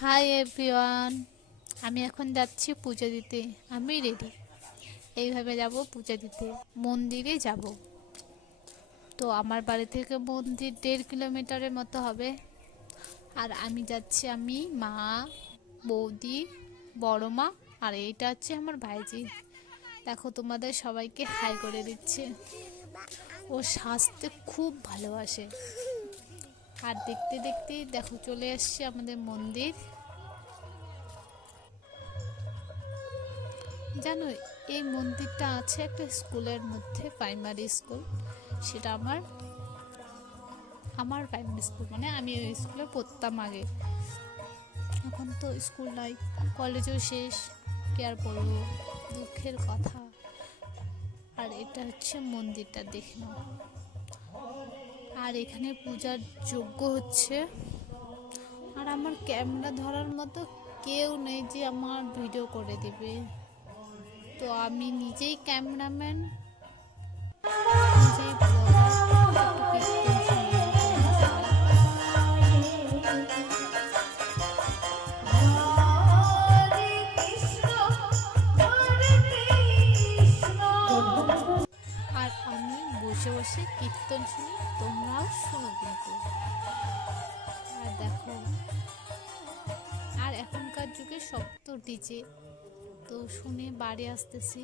Hi everyone, আমি এখন যাচ্ছি পূজা দিতে। আমি রেডি, এইভাবে যাব পূজা দিতে। মন্দিরে যাব। তো আমার বাড়ি থেকে মন্দির 1.5 কিলোমিটারের মতো হবে। আর আমি যাচ্ছি, আমি মা, বৌদি, বড় মা, আর এইটা হচ্ছে আমার ভাইজি। দেখো, তোমাদের সবাইকে হাই করে দিচ্ছে। ও সাজতে খুব ভালোবাসে। আর দেখতে দেখতেই দেখো চলে আসছে আমাদের মন্দির। জানো, এই মন্দিরটা আছে একটা স্কুলের মধ্যে, প্রাইমারি স্কুল। সেটা আমার আমার প্রাইমারি স্কুল, মানে আমি ওই স্কুলে পড়তাম আগে। এখন তো স্কুল নাই, কলেজও শেষ। কি আর বলবো, দুঃখের কথা। আর এটা হচ্ছে মন্দিরটা, দেখে নাও। আর এখানে পূজার যজ্ঞ হচ্ছে। আর আমার ক্যামেরা ধরার মতো কেউ নেই যে আমার ভিডিও করে দেবে। তো আমি নিজেই ক্যামেরাম্যান, নিজেই ব্লগার। একটু কীর্তন শুনিয়ে দাও তোমরা সবাই। আর আমি বসে বসে কীর্তন শুনি, তোমরাও শোনো কিন্তু। আর দেখো, আর এখনকার যুগে সব তো ডিজে, তো শুনে বাড়ি আসতেছি।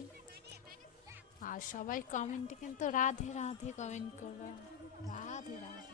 আর সবাই কমেন্টে কিন্তু রাধে রাধে কমেন্ট করবা, রাধে রাধে।